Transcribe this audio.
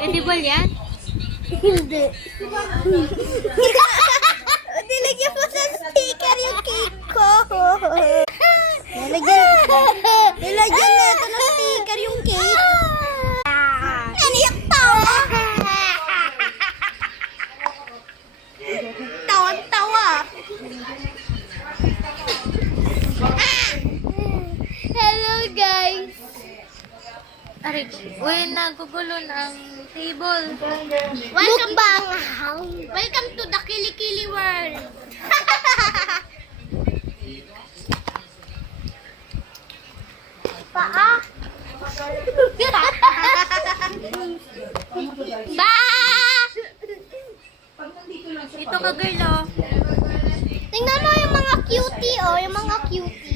Edible yan? Hindi. Nilagyan mo sa sticker yung cake ko. Nilagyan na ito na sticker yung cake. Ano yung tawa? Tawan-tawa. Hello guys. Aray, uy, nagugulo ng table. Mukbang. Welcome to the Kilikili world. Paa. Ba. Ito ka, girl, oh. Tingnan mo yung mga cutie, oh, yung mga cutie.